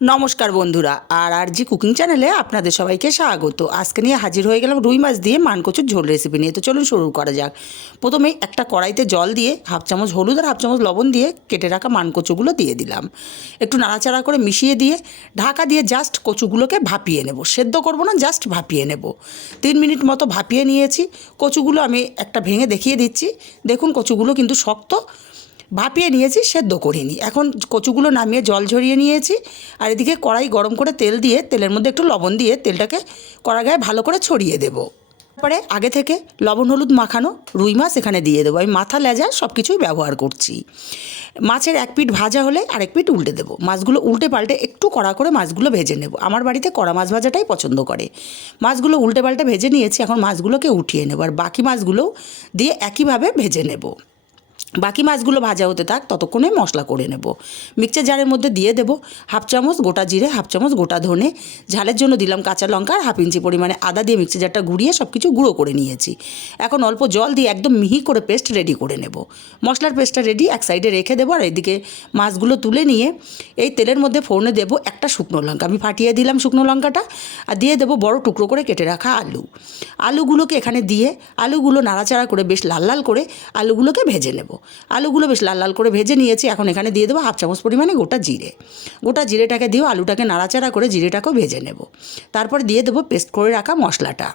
নমস্কার বন্ধুরা, আর আর জি কুকিং চ্যানেলে আপনাদের সবাইকে স্বাগত। আজকে নিয়ে হাজির হয়ে গেলাম রুই মাছ দিয়ে মানকচুর ঝোল রেসিপি নিয়ে। তো চলুন শুরু করা যাক। প্রথমেই একটা কড়াইতে জল দিয়ে হাফ চামচ হলুদ আর হাফ চামচ লবণ দিয়ে কেটে রাখা মানকচুগুলো দিয়ে দিলাম। একটু নাড়াচাড়া করে মিশিয়ে দিয়ে ঢাকা দিয়ে জাস্ট কচুগুলোকে ভাপিয়ে নেব। সেদ্ধ করব না জাস্ট ভাপিয়ে নেব। তিন মিনিট মতো ভাপিয়ে নিয়েছি। কচুগুলো আমি একটা ভেঙে দেখিয়ে দিচ্ছি। দেখুন কচুগুলো কিন্তু শক্ত ভাপিয়ে নিয়েছি, সেদ্ধ করিনি। এখন কচুগুলো নামিয়ে জল ঝরিয়ে নিয়েছি, আর এদিকে কড়াই গরম করে তেল দিয়ে, তেলের মধ্যে একটু লবণ দিয়ে তেলটাকে কড়া গায়ে ভালো করে ছড়িয়ে দেবো। তারপরে আগে থেকে লবণ, হলুদ মাখানো রুই মাছ এখানে দিয়ে দেবো। আমি মাথা, লেজা সব কিছুই ব্যবহার করছি। মাছের এক পিঠ ভাজা হলে আরেক পিঠ উল্টে দেবো। মাছগুলো উল্টে পাল্টে একটু কড়া করে মাছগুলো ভেজে নেব। আমার বাড়িতে কড়া মাছ ভাজাটাই পছন্দ করে। মাছগুলো উল্টে পাল্টে ভেজে নিয়েছি, এখন মাছগুলোকে উঠিয়ে নেব। আর বাকি মাছগুলোও দিয়ে একইভাবে ভেজে নেব। বাকি মাছগুলো ভাজা হতে থাক, ততক্ষণে মশলা করে নেব। মিক্সচার জারের মধ্যে দিয়ে দেবো হাফ চামচ গোটা জিরে, হাফ চামচ গোটা ধনে। ঝালের জন্য দিলাম কাঁচা লঙ্কা আর হাফ ইঞ্চি পরিমাণে আদা দিয়ে মিক্সচার জারটা ঘুরিয়ে সব কিছু গুঁড়ো করে নিয়েছি। এখন অল্প জল দিয়ে একদম মিহি করে পেস্ট রেডি করে নেব। মশলার পেস্টটা রেডি, এক সাইডে রেখে দেবো আর এদিকে মাছগুলো তুলে নিয়ে এই তেলের মধ্যে ফোড়নে দেবো একটা শুকনো লঙ্কা। আমি ফাটিয়ে দিলাম শুকনো লঙ্কাটা আর দিয়ে দেবো বড় টুকরো করে কেটে রাখা আলু। আলুগুলোকে এখানে দিয়ে, আলুগুলো নাড়াচাড়া করে বেশ লাল লাল করে আলুগুলোকে ভেজে নেব। আলুগুলো বেশ লাল লাল করে ভেজে নিয়েছি, এখন এখানে দিয়ে দেবো হাফ চামচ পরিমাণে গোটা জিরে। গোটা জিরেটাকে দিয়েও আলুটাকে নাড়াচাড়া করে জিরেটাকেও ভেজে নেব। তারপর দিয়ে দেবো পেস্ট করে রাখা মশলাটা।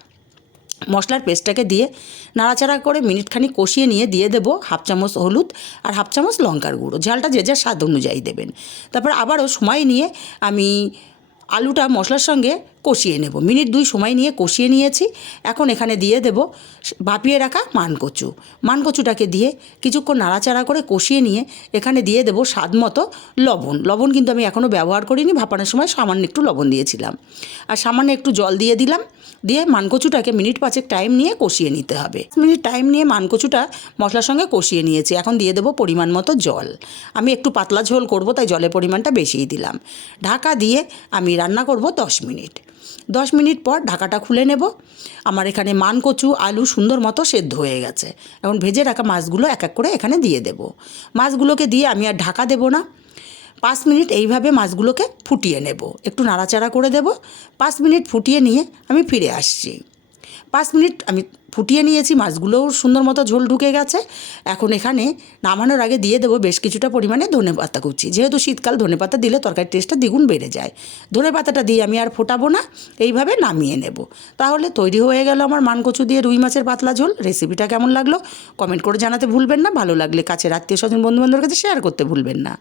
মশলার পেস্টটাকে দিয়ে নাড়াচাড়া করে মিনিটখানি কষিয়ে নিয়ে দিয়ে দেবো হাফ চামচ হলুদ আর হাফ চামচ লঙ্কার গুঁড়ো। ঝালটা যে যার স্বাদ অনুযায়ী দেবেন। তারপর আবারও সময় নিয়ে আমি আলুটা মশলার সঙ্গে কষিয়ে নেব। মিনিট দুই সময় নিয়ে কষিয়ে নিয়েছি। এখন এখানে দিয়ে দেব ভাপিয়ে রাখা মানকচু। মানকচুটাকে দিয়ে কিছুক্ষণ নাড়াচাড়া করে কষিয়ে নিয়ে এখানে দিয়ে দেব স্বাদ মতো লবণ। লবণ কিন্তু আমি এখনও ব্যবহার করিনি, ভাপানোর সময় সামান্য একটু লবণ দিয়েছিলাম। আর সামান্য একটু জল দিয়ে দিলাম। দিয়ে মানকচুটাকে মিনিট পাঁচেক টাইম নিয়ে কষিয়ে নিতে হবে। মিনিট টাইম নিয়ে মানকচুটা মশলার সঙ্গে কষিয়ে নিয়েছি। এখন দিয়ে দেবো পরিমাণ মতো জল। আমি একটু পাতলা ঝোল করব, তাই জলের পরিমাণটা বেশিই দিলাম। ঢাকা দিয়ে আমি রান্না করব দশ মিনিট। দশ মিনিট পর ঢাকাটা খুলে নেব। আমার এখানে মানকচু, আলু সুন্দর মতো সেদ্ধ হয়ে গেছে। এখন ভেজে রাখা মাছগুলো এক এক করে এখানে দিয়ে দেব। মাছগুলোকে দিয়ে আমি আর ঢাকা দেব না। পাঁচ মিনিট এইভাবে মাছগুলোকে ফুটিয়ে নেব। একটু নাড়াচাড়া করে দেব। পাঁচ মিনিট ফুটিয়ে নিয়ে আমি ফিরে আসছি। পাঁচ মিনিট আমি ফুটিয়ে নিয়েছি, মাছগুলোও সুন্দর মতো ঝোল ঢুকে গেছে। এখন এখানে নামানোর আগে দিয়ে দেবো বেশ কিছুটা পরিমাণে ধনে পাতা কুচি। যেহেতু শীতকাল ধনে পাতা দিলে তরকারির টেস্টটা দ্বিগুণ বেড়ে যায়। ধনে পাতাটা দিয়ে আমি আর ফোটাবো না, এইভাবে নামিয়ে নেব। তাহলে তৈরি হয়ে গেল আমার মানকচু দিয়ে রুই মাছের পাতলা ঝোল। রেসিপিটা কেমন লাগল? কমেন্ট করে জানাতে ভুলবেন না। ভালো লাগলে কাছের আত্মীয় স্বজন বন্ধুবান্ধবের কাছে শেয়ার করতে ভুলবেন না।